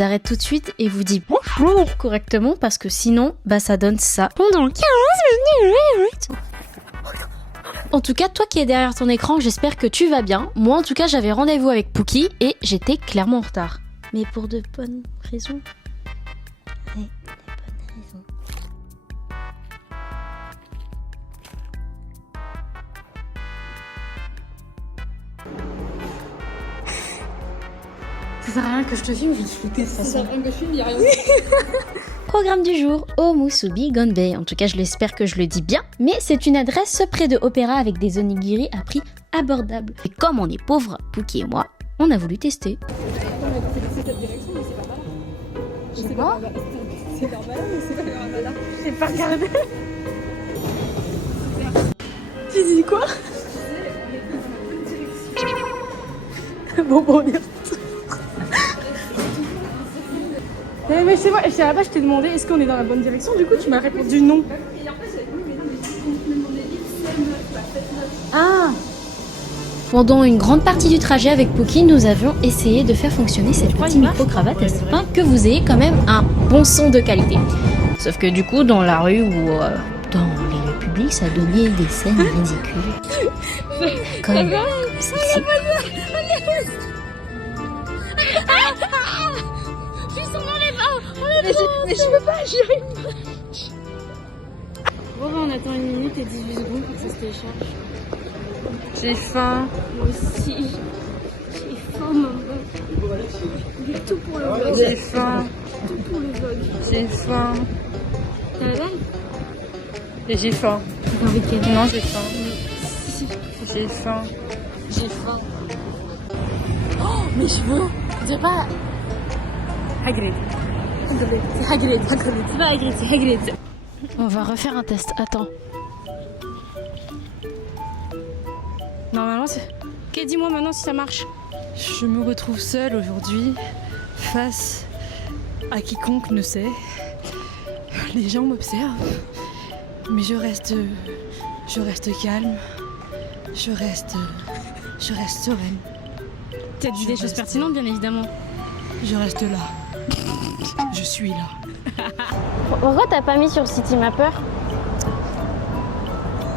vous arrête tout de suite et vous dit bonjour correctement parce que sinon, ça donne ça pendant 15 minutes. En tout cas, toi qui es derrière ton écran, j'espère que tu vas bien. Moi, en tout cas, j'avais rendez-vous avec Pookie et j'étais clairement en retard. Mais pour de bonnes raisons. Ouais, de bonnes raisons. Ça sert à rien que je te filme, je vais te shooter de toute façon. Ça sert à rien que je filme, y'a rien. Programme du jour, Omusubi Gonbei. En tout cas, je l'espère que je le dis bien. Mais c'est une adresse près de Opéra avec des onigiri à prix abordable. Et comme on est pauvres, Pookie et moi, on a voulu tester. C'est cette direction, mais c'est pas par là. Je sais pas. C'est par là, mais c'est pas par là. J'ai pas regardé. Tu dis quoi? Bon, on est mais c'est moi, là-bas je t'ai demandé est-ce qu'on est dans la bonne direction, du coup tu m'as répondu non. Ah. Pendant une grande partie du trajet avec Pookie, nous avions essayé de faire fonctionner cette petite micro-cravate afin que vous ayez quand même un bon son de qualité. Sauf que du coup, dans la rue ou dans les lieux publics, ça donnait des scènes ridicules. Comme celle-ci. Mais je peux pas, j'y arrive pas. Bon, on attend 1 minute et 18 secondes pour que ça se télécharge. J'ai faim. Moi aussi. J'ai faim, maman. Il est tout pour le vlog. J'ai faim. Tout pour le vlog. J'ai faim. T'as la dalle? Et j'ai faim. T'as envie de quelle? Non, j'ai faim. Si. J'ai faim. J'ai faim. Oh, mes cheveux. C'est pas... Hagrid. C'est Hagrid. C'est pas Hagrid, c'est Hagrid. On va refaire un test. Attends. Normalement, c'est... Ok, dis-moi maintenant si ça marche. Je me retrouve seule aujourd'hui, face à quiconque ne sait. Les gens m'observent, mais je reste calme, je reste sereine. T'as dit des choses pertinentes, bien évidemment. Je reste là. Je suis là. Pourquoi t'as pas mis sur Citymapper?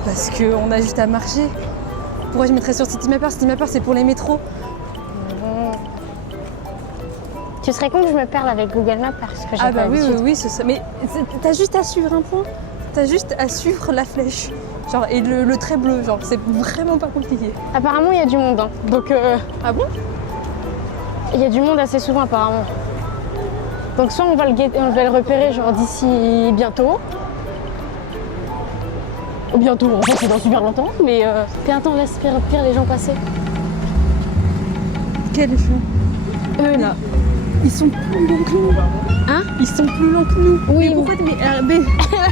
Parce qu'on a juste à marcher. Pourquoi je mettrais sur Citymapper? Citymapper, c'est pour les métros. Tu serais con que je me perde avec Google Maps parce que j'ai Ah pas bah oui, l'habitude. oui, c'est ça. Mais t'as juste à suivre un point. T'as juste à suivre la flèche. Genre, et le trait bleu, genre, c'est vraiment pas compliqué. Apparemment, il y a du monde, hein. Donc, Ah bon? il y a du monde assez souvent, apparemment. Donc, soit on va le repérer, genre, d'ici bientôt. Ou bientôt, en fait, c'est dans super longtemps. Mais, puis attends, laisse pire les gens passer. Quel chou? Eux, là. Ils sont plus longs que nous. Hein? Ils sont plus longs que nous. Oui, mais pourquoi mais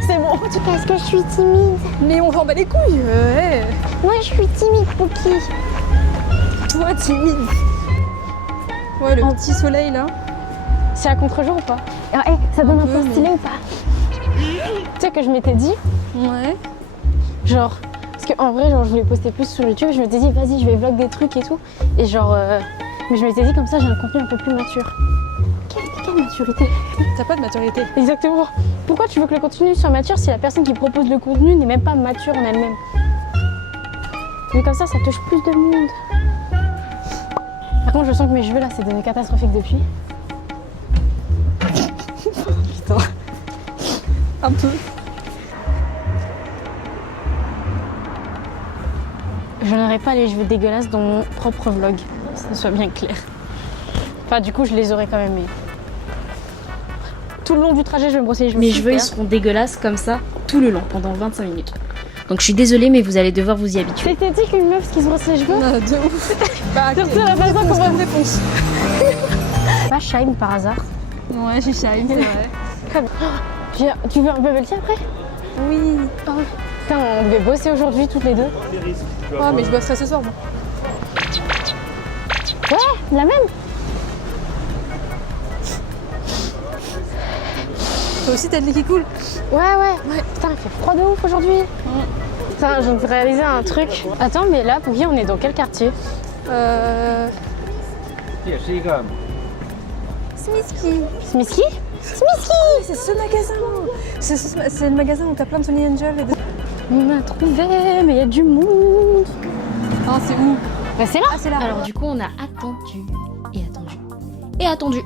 c'est bon. Parce que je suis timide. mais on s'en bat les couilles. Ouais. Moi, je suis timide, Pookie. Toi, timide. Ouais, le petit soleil là. C'est à contre-jour ou pas? Ah, hey, ça donne un peu stylé ou pas? Tu sais que je m'étais dit, Ouais. genre, parce qu'en vrai, genre, je voulais poster plus sur YouTube, je m'étais dit, vas-y, je vais vlog des trucs et tout. Et genre, mais je m'étais dit, comme ça, j'ai un contenu un peu plus mature. Quelle maturité? T'as pas de maturité. Exactement. Pourquoi tu veux que le contenu soit mature si la personne qui propose le contenu n'est même pas mature en elle-même? Mais comme ça touche plus de monde. Par contre, je sens que mes cheveux là, c'est devenu catastrophique depuis. Putain. Un peu. Je n'aurai pas les cheveux dégueulasses dans mon propre vlog, que ça soit bien clair. Enfin, du coup, je les aurai quand même, mais... Tout le long du trajet, je vais me brosser les cheveux. Mes cheveux, ils seront dégueulasses comme ça tout le long, pendant 25 minutes. Donc je suis désolée, mais vous allez devoir vous y habituer. C'était dit qu'une meuf qui se brosse les cheveux? De ouf. Bah, Surtout la façon qu'on va... réponse. Pas Shine par hasard. Ouais, j'ai Shine, c'est vrai. Comme... Tu veux un bubble tea après? Oui. Oh. Putain, on devait bosser aujourd'hui toutes les deux. Oh, mais je bosserai ce soir, moi. Ouais, la même. Toi aussi, t'as le nez qui coule? Ouais. Putain, il fait froid de ouf aujourd'hui. Putain, je viens de réaliser un truc. Attends, mais là, Pookie, on est dans quel quartier? Smisky. Smisky? C'est ce magasin. C'est le magasin où t'as plein de Tony Angel et de... On a trouvé, mais il y a du monde. Ah, c'est où? Bah c'est là. Ah, c'est là. Alors du coup, on a attendu et attendu et attendu.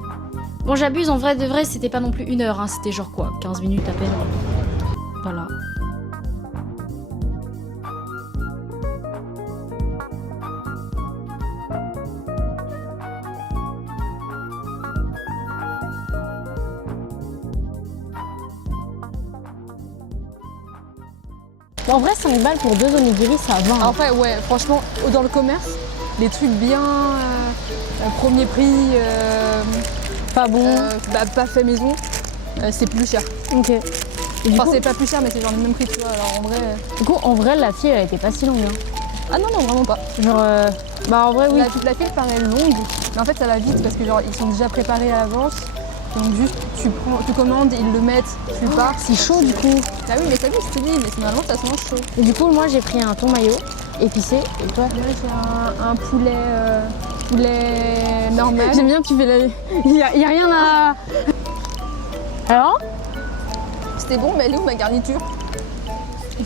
Bon, j'abuse, en vrai de vrai, c'était pas non plus 1 heure, hein, c'était genre quoi, 15 minutes à peine. Voilà. Bon, en vrai, 5 balles pour 2 onigiri, ça va. Hein. Après, ouais, franchement, dans le commerce, les trucs bien premier prix, Pas bon. pas fait maison, c'est plus cher. Ok. Et du, Enfin, coup, c'est pas plus cher, mais c'est genre le même prix, tu vois. Alors en vrai. du coup, en vrai, la file, elle était pas si longue. Hein. Ah non, non, vraiment pas. Genre, bah en vrai, oui. La file paraît longue, mais en fait, ça va vite parce que genre ils sont déjà préparés à l'avance. Donc juste, tu commandes, ils le mettent, tu pars. C'est chaud du coup. Ah oui, mais ça oui, c'est lui, mais normalement ça se mange chaud. Et du coup, moi, j'ai pris un thon mayo épicé. Et toi? Moi j'ai un poulet normal. J'aime bien que tu fais la... Il y a rien à... Alors? C'était bon, mais elle est où ma garniture?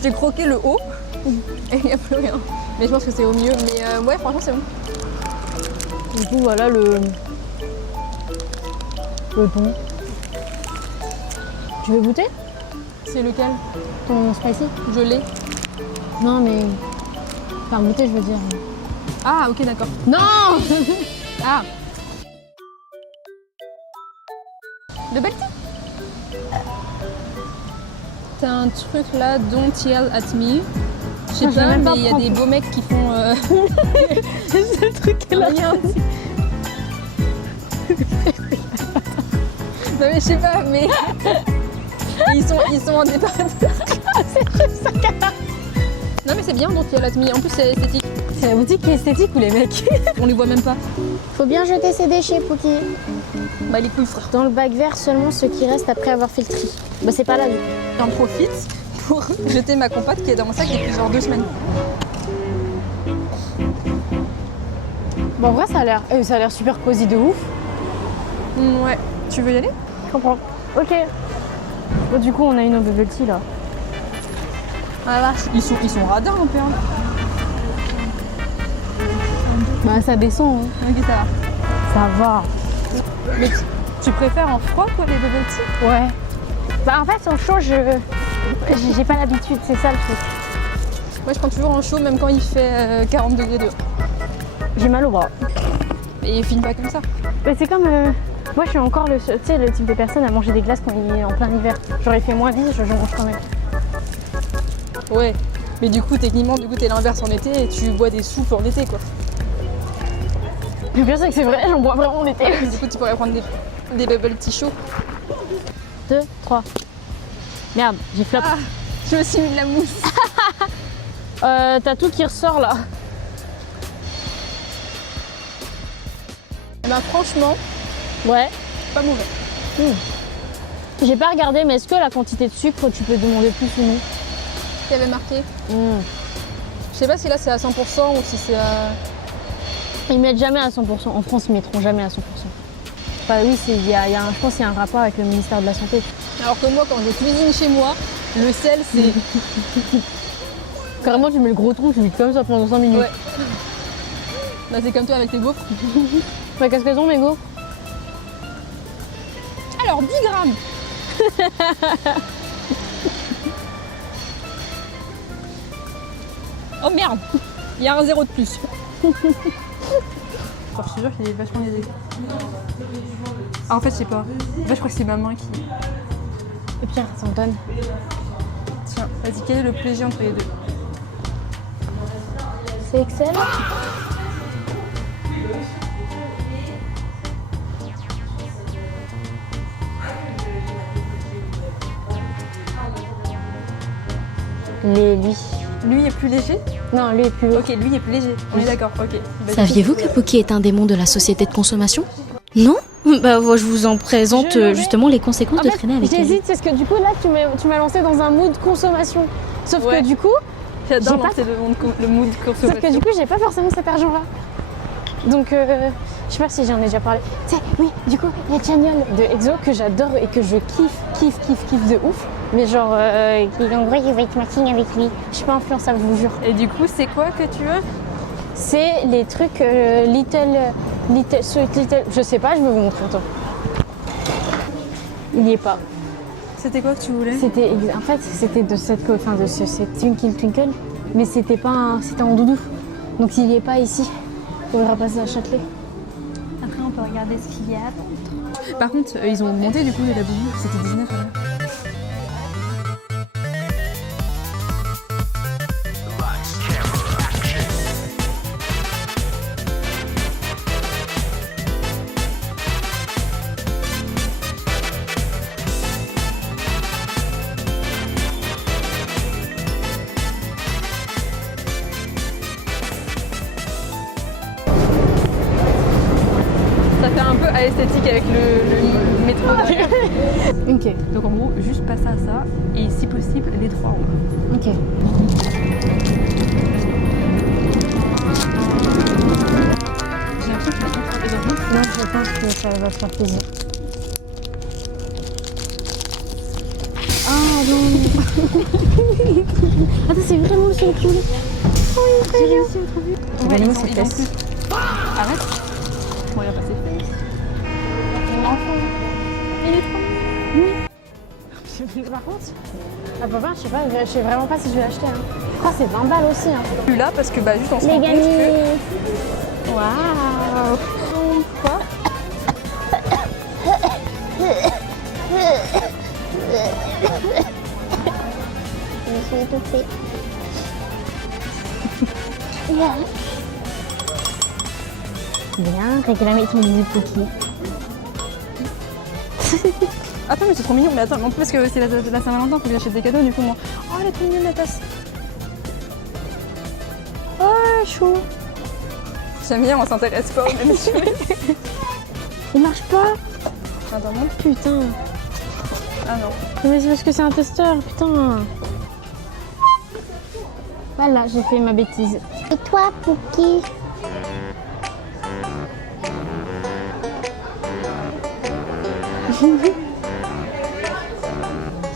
J'ai croqué le haut et il n'y a plus rien. Mais je pense que c'est au mieux. Mais ouais, franchement, c'est bon. Du coup, voilà le thon. Tu veux goûter? C'est lequel? Ton spicy? Je l'ai. Non, mais... Enfin, goûter, je veux dire. Ah, ok, d'accord. Non. Ah. Le Balti. T'as un truc là, don't yell at me. Je sais Non, je vais pas, même pas mais il y a prendre. des beaux mecs qui font. Ce truc là. Non mais je sais pas, mais ils sont en départ. Non mais c'est bien, donc il y a la tenue. En plus c'est esthétique. C'est la boutique qui est esthétique ou les mecs? On les voit même pas. Faut bien jeter ses déchets, Pookie. Bah les couilles frère. Dans le bac vert, seulement ceux qui restent après avoir fait le tri. Bah c'est pas là du coup. J'en profite pour jeter ma compote qui est dans mon sac depuis genre 2 semaines. Bon, en vrai, ça a l'air super cosy de ouf. Ouais. Tu veux y aller? Je comprends. Ok. Bon, du coup, on a une au bubble tea là. Ah la vache. Ils sont radins un peu. Hein. Bah ça descend. Hein. Ok, ça va. Ça va. Mais tu préfères en froid quoi les bubble tea? Ouais. Bah en fait, en chaud, j'ai pas l'habitude, c'est ça le truc. Moi je prends toujours en chaud même quand il fait 40 degrés dehors. J'ai mal au bras. Et il finit pas comme ça. Mais c'est comme... moi, je suis encore le type de personne à manger des glaces quand il est en plein hiver. J'aurais fait moins 10, je mange quand même. Ouais. Mais du coup, techniquement, t'es l'inverse en été et tu bois des soupes en été quoi. Le pire, c'est que c'est vrai, j'en bois vraiment en été. Du coup, tu pourrais prendre des bubble tea chauds. 2, 3. Merde, j'ai flop. Ah, je me suis mis de la mousse. T'as tout qui ressort là. Eh ben franchement, Ouais. pas mauvais. J'ai pas regardé, mais est-ce que la quantité de sucre, tu peux demander plus ou non? Il y avait marqué. Je sais pas si là c'est à 100% ou si c'est à... Ils mettent jamais à 100%. En France, ils mettront jamais à 100%. Bah oui, je pense qu'il y a un rapport avec le ministère de la Santé. Alors que moi, quand je cuisine chez moi, le sel c'est... Carrément, tu mets le gros tronc, tu mets comme ça pendant 5 minutes. Ouais. Bah c'est comme toi avec tes gaufres. Bah, qu'est-ce qu'elles ont, mes gaufres? Alors 10 grammes. Oh merde, il y a un 0 de plus. Alors, je suis sûre qu'il est vachement léger. Ah en fait je sais pas. En fait je crois que c'est ma main qui... Et puis, ça me donne. Tiens, vas-y, quel est le plaisir entre les deux? C'est Excel. Lui. Lui est plus léger? Non, lui est plus haut. Ok, lui est plus léger. On est d'accord, ok. Bah, Saviez-vous que Poki est un démon de la société de consommation? Non? Bah moi, je vous en présente Je l'aurais. justement les conséquences En de fait, traîner avec elle. j'hésite, c'est ce que du coup, là, tu m'as lancé dans un mood consommation. Sauf Ouais. que du coup, J'adore j'ai pas- lancer le mood sauf consommation. que du coup, j'ai pas forcément cet argent-là. Donc, Je sais pas si j'en ai déjà parlé. Tu sais, oui, du coup, il y a Chagnol de EXO que j'adore et que je kiffe de ouf. Mais genre, en gros, il va être matching avec lui. Je suis pas influençable, je vous jure. Et du coup, c'est quoi que tu veux? C'est les trucs little, je sais pas, je vais vous montrer. Attends. Il y est pas. C'était quoi que tu voulais? En fait, c'était de cette Twinkle Twinkle, mais c'était pas, c'était en doudou. Donc s'il n'y est pas ici, il faudra passer à Châtelet. Après, on peut regarder ce qu'il y a. Par contre, ils ont augmenté du coup de la boubou, c'était 19 €. Ça fait un peu à esthétique avec le métro derrière. Ok, Donc en gros, juste passer à ça et si possible les 3 en bas. ok. J'ai l'impression que tu vas pas trop les enfants. Non, je pense que ça va te faire plaisir. Ah non. Attends, c'est vraiment le seul clou. Oh, j'ai réussi à trouver. Ouais, Bah, ils non, ont c'est plus. fesses. Arrête. Bon, il a passé face. Il est trop. Par contre, à papa, je sais vraiment pas si je vais l'acheter. Hein. Je crois que c'est 20 balles aussi. Hein. Plus là parce que bah juste on se Les rend compte gamis. que... Waouh. Quoi? Je me suis étouffée. Bien, réclamer ton bisou Pookie. Attends mais c'est trop mignon, mais attends, non plus parce que c'est la Saint-Valentin, faut que j'achète des cadeaux du coup moi. Oh elle est trop mignonne la tasse. Oh chou. J'aime bien, on s'intéresse pas au même sujet. Il marche pas. Attends, montre. Putain. Ah non. Mais c'est parce que c'est un testeur, putain. Voilà, j'ai fait ma bêtise. Et toi, Pookie?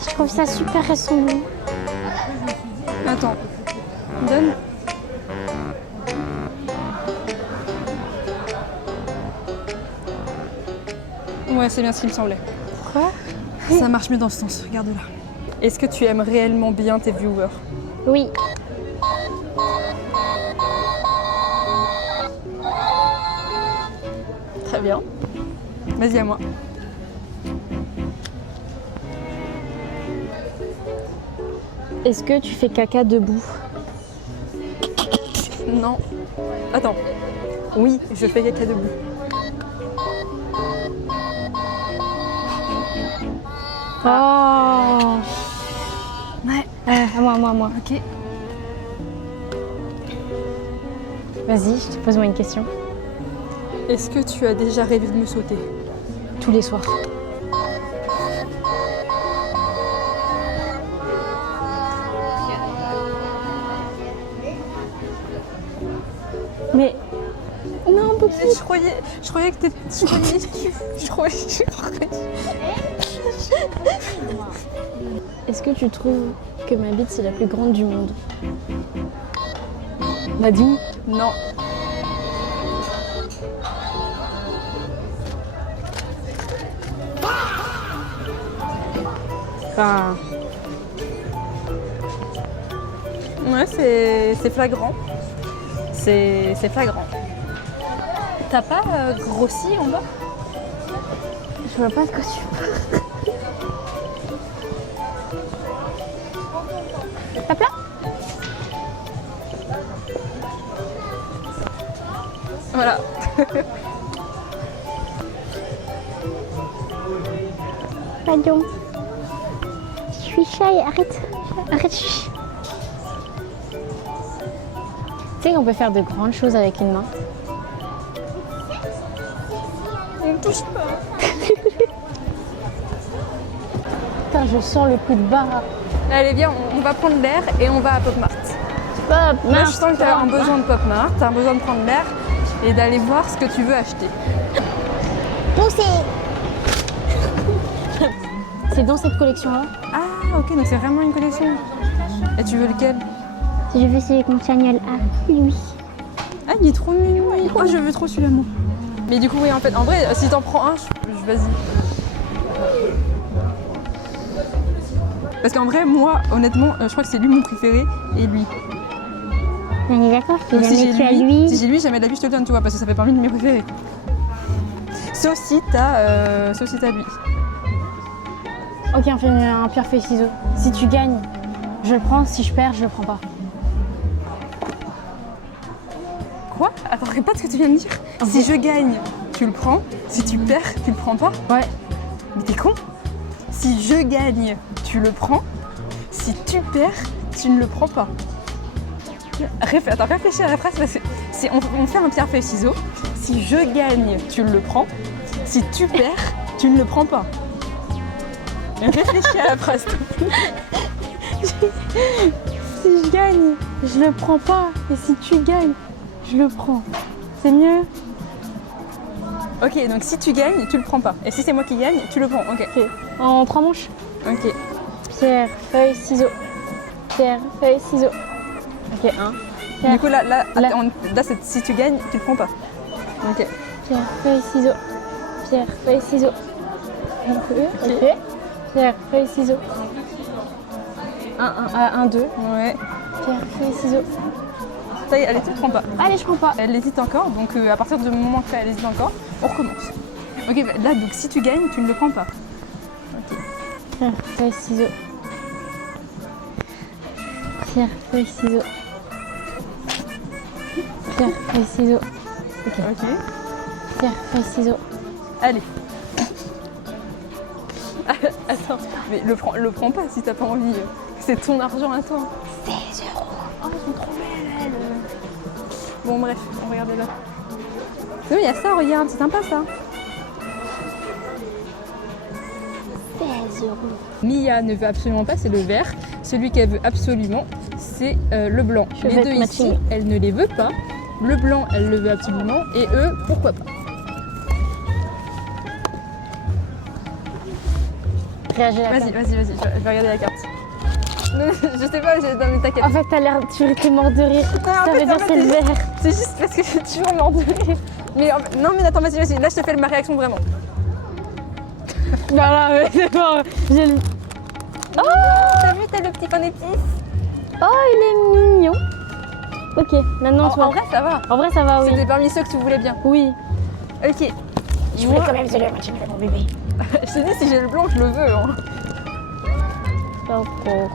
Je trouve ça super ressemblant. Attends. Donne. Ouais, c'est bien ce qu'il me semblait. Quoi? Ça marche mieux dans ce sens, regarde là. Est-ce que tu aimes réellement bien tes viewers? Oui. Très bien. Vas-y à moi. Est-ce que tu fais caca debout? Non. Attends. Oui, je fais caca debout. Oh. Ouais. À moi. Ok. Vas-y, je te pose-moi une question. Est-ce que tu as déjà rêvé de me sauter? Tous les soirs. Mais non, Pookie. Je croyais que t'étais... Je croyais... Est-ce que tu trouves que ma bite c'est la plus grande du monde? Bah dis. Non. Enfin, Ouais, c'est flagrant. C'est flagrant. T'as pas grossi en bas? je vois pas de quoi tu parles. Hop là. Voilà. Pardon. Je suis shy, arrête. Chut. Tu sais qu'on peut faire de grandes choses avec une main. On me touche pas. Putain, je sens le coup de barre. Allez, viens, on va prendre l'air et on va à Pop Mart. Pop, Moi, je sens que t'as un besoin de Pop Mart, t'as un besoin de prendre l'air et d'aller voir ce que tu veux acheter. C'est dans cette collection-là. Ah ok, donc c'est vraiment une collection. Et tu veux lequel? Je veux celui qu'on Chanel A, lui. Ah, il est trop mignon. Oh, je veux trop celui-là, moi. Mais du coup, oui, en fait, en vrai, si t'en prends un, vas-y. Parce qu'en vrai, moi, honnêtement, je crois que c'est lui mon préféré et lui. On est d'accord, Donc, si jamais tu as lui. si j'ai lui, jamais de la vie, je te le donne, tu vois, parce que ça fait parmi de mes préférés. Sauf si t'as lui. Ok, on fait un pierre feuille ciseaux. Si tu gagnes, je le prends. Si je perds, je le prends pas. Quoi? Attends, répète ce que tu viens de dire. Si je gagne, tu le prends. Si tu perds, tu le prends pas. Ouais. Mais t'es con. Si je gagne, tu le prends. Si tu perds, tu ne le prends pas. Attends, réfléchis à la phrase parce que on fait un pierre feuille ciseaux. Si je gagne, tu le prends. Si tu perds, tu ne le prends pas. Réfléchis à la phrase. Si je gagne, je le prends pas. Et si tu gagnes, je le prends. C'est mieux. Ok, donc si tu gagnes, tu le prends pas. Et si c'est moi qui gagne, tu le prends. Ok. Ok. En 3 manches. Ok. Pierre, feuille, ciseaux. Pierre, feuille, ciseaux. Ok, 1. Du coup, là si tu gagnes, tu le prends pas. Ok. Pierre, feuille, ciseaux. Pierre, feuille, ciseaux. Ok. Pierre, feuille, ciseaux. 1, 2. Ouais. Pierre, feuille, ciseaux. Ça y est, allez, tu le prends pas. Allez, je prends pas. Elle hésite encore, donc à partir du moment où elle hésite encore, on recommence. Ok, bah, là, donc si tu gagnes, tu ne le prends pas. Ok. Pierre, feuille, ciseaux. Pierre, feuille, ciseaux. Pierre, feuille, ciseaux. Ok. Pierre, feuille, ciseaux. Allez. Attends, mais le prends pas si t'as pas envie. C'est ton argent à toi. 16 €. Oh, elles sont trop belles, elles. Bon, bref, on regarde là. Oui, il y a ça, regarde, c'est sympa ça. 16 €. Mia ne veut absolument pas, c'est le vert. Celui qu'elle veut absolument, c'est le blanc. Je Les vais deux être ici, matching. elle ne les veut pas. Le blanc, elle le veut absolument. Et eux, pourquoi pas. Réagis à la Vas-y, carte. vas-y, vas-y, je vais regarder la carte. Non, je sais pas, dans mes t'inquiète. En fait, tu étais mort de rire. Ça veut dire que c'est le vert. C'est juste parce que je suis toujours mort de rire. Mais non, mais attends, vas-y, vas-y. Là, je te fais ma réaction vraiment. Non, là, mais c'est bon. J'ai le... T'as vu, t'as le petit pain d'épices. Oh, il est mignon. Ok, maintenant toi. En vrai, ça va. En vrai, ça va, oui. C'était parmi ceux que tu voulais bien. Oui. Ok. Je voulais quand même celui-là, mon bébé. Je te dis, si j'ai le blanc, je le veux. Hein. D'accord.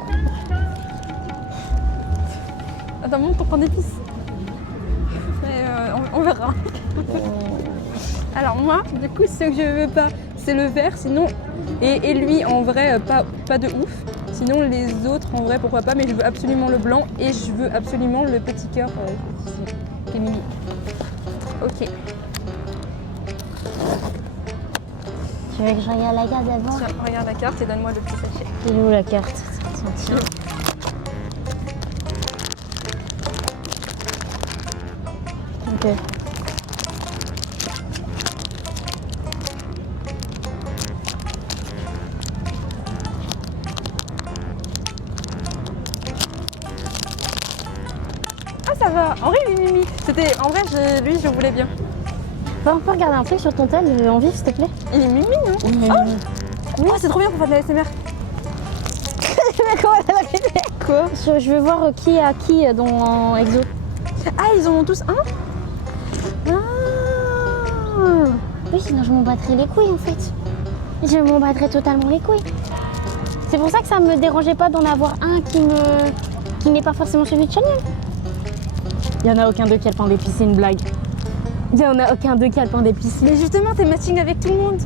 Attends, monte ton pain d'épices. Mais, on verra. Alors moi, du coup, ce que je veux pas, c'est le vert, sinon... Et lui, en vrai, pas de ouf. Sinon, les autres, en vrai, pourquoi pas. Mais je veux absolument le blanc et je veux absolument le petit cœur ici, qui est mini. Ok. Tu veux que je regarde la carte d'abord? Tiens, regarde la carte et donne-moi le petit sachet. Il est où la carte? Tiens. Ok. Ah, ça va. En vrai, il est mimi. En vrai, lui, je voulais bien. On peut regarder un truc sur ton tel en vif, s'il te plaît? Il est mimi, non? Oh, c'est trop bien pour faire de la SMR. Quoi? Je veux voir qui est à qui dans Exo. Ah, ils en ont tous un? Oui, sinon je m'en battrais les couilles en fait. Je m'en battrais totalement les couilles. C'est pour ça que ça me dérangeait pas d'en avoir un qui n'est pas forcément celui de Chanel. Il y en a aucun d'eux qui a le pain d'épices, c'est une blague. Il y en a aucun d'eux qui a le pain d'épices. Mais justement, t'es matching avec tout le monde.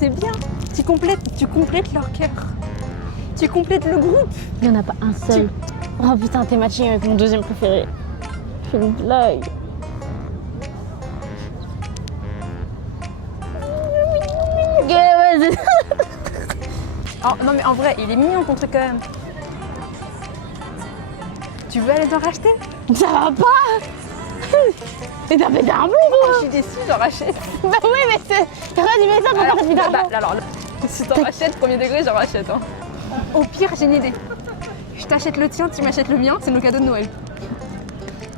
C'est bien. Tu complètes leur cœur. Tu complètes le groupe. Il n'y en a pas un seul. Oh putain, t'es matching avec mon deuxième préféré. C'est une blague. Ouais, Oh, non mais en vrai, il est mignon ton truc quand même. Tu veux aller t'en racheter? ça va pas. Mais t'as fait un bon Je suis déçue, j'en rachète. Bah oui, mais c'est. Pourquoi tu fais ça pour Alors, pas faire d'argent? alors, si t'en rachètes, premier degré, j'en rachète. Hein. Au pire, j'ai une idée. Je t'achète le tien, tu m'achètes le mien, c'est nos cadeaux de Noël.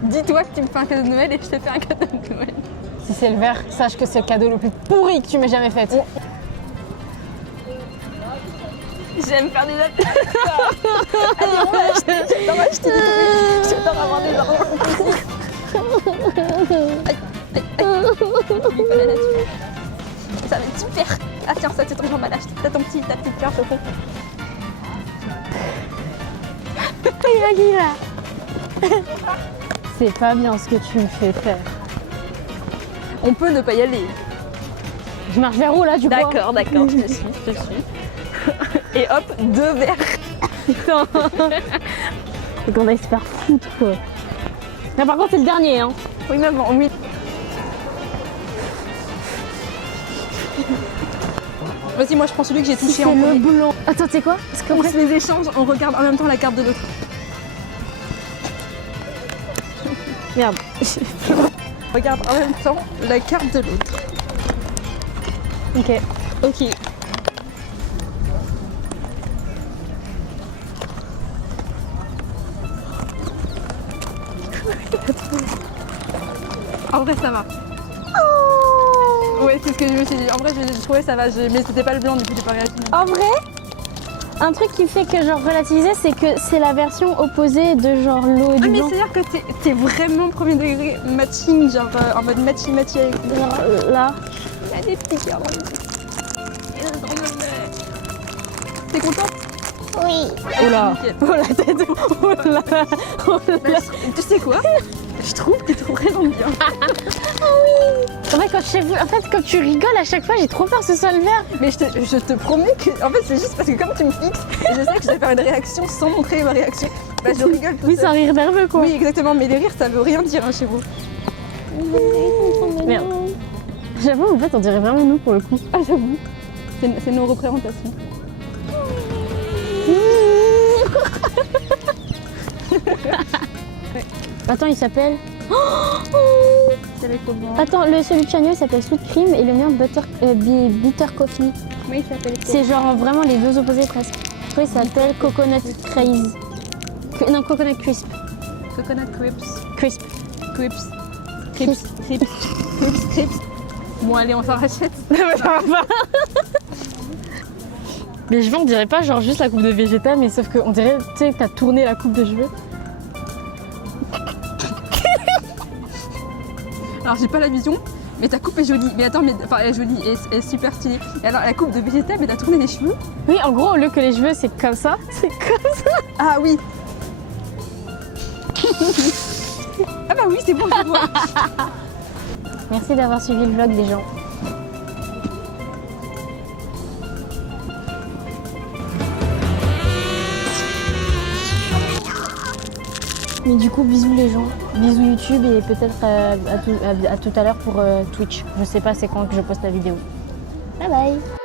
Dis-toi que tu me fais un cadeau de Noël et je te fais un cadeau de Noël. Si c'est le verre, sache que c'est le cadeau le plus pourri que tu m'aies jamais fait. J'aime faire des affaires. Allez, on va acheter. J'adore acheter des trucs. J'adore avoir des argent. Aïe. Pas la nature. Ça va être super. Ah tiens, ça c'est ton emballage. T'as ta petite fleur, Coco. C'est pas bien ce que tu me fais faire. On peut ne pas y aller. Je marche vers où là du coup? D'accord, je te suis. Et hop, 2 verres. Putain. Et qu'on aille se faire foutre quoi. Mais par contre c'est le dernier hein. Oui maman, oui. Vas-y, moi je prends celui que j'ai touché C'est en le premier. blanc. Attends, tu sais quoi? Parce On qu'après, se les échange, on regarde en même temps la carte de l'autre. merde. On regarde en même temps la carte de l'autre. Ok. Ok. En vrai, ça va. Ouais, c'est ce que je me suis dit. En vrai, j'ai trouvé ça va, mais c'était pas le blanc, du coup, j'ai pas réagi. En vrai, un truc qui fait que genre relativiser, c'est que c'est la version opposée de genre l'eau et Ah, du mais blanc. c'est-à-dire que t'es vraiment premier degré matching, genre en mode matchy avec Genre, là. Il y a des petits cœurs dans les yeux. T'es content? Oui. Oh là. Oh la tête. Oh là. Oh là. Tu sais quoi? Je trouve que tu représentes bien. En vrai, quand tu rigoles à chaque fois, j'ai trop peur que ce soit le vert. Mais je te promets que. En fait, c'est juste parce que comme tu me fixes, et je sais que je vais faire une réaction sans montrer ma réaction, bah je rigole tout Oui, c'est un rire nerveux quoi. Oui, exactement, mais les rires, ça veut rien dire hein, chez vous. Merde. J'avoue, en fait, on dirait vraiment nous pour le coup. Ah, j'avoue. C'est nos représentations. Attends, il s'appelle. C'est les comment? Attends, celui de Chanel s'appelle Sweet Cream et le mien Bitter Coffee. Comment il s'appelle? C'est genre vraiment les deux opposés presque. Toi, il s'appelle Coconut Craze. Non, Coconut Crisp. Coconut Crips. Crisp. Crips. Crips. Bon, allez, on s'en rachète. Mais je on dirait pas genre juste la coupe de Vegeta, mais sauf qu'on dirait, tu sais, que t'as tourné la coupe de cheveux. Alors, j'ai pas la vision, mais ta coupe est jolie. Mais attends, enfin, elle est jolie et super stylée. Et alors, la coupe de Vegeta, mais t'as tourné les cheveux? Oui, en gros, au lieu que les cheveux, c'est comme ça. C'est comme ça. Ah oui. Ah bah oui, c'est bon, je vois. Merci d'avoir suivi le vlog des gens. Mais du coup, bisous les gens, bisous YouTube et peut-être à tout à l'heure pour Twitch. Je sais pas c'est quand que je poste la vidéo. Bye bye.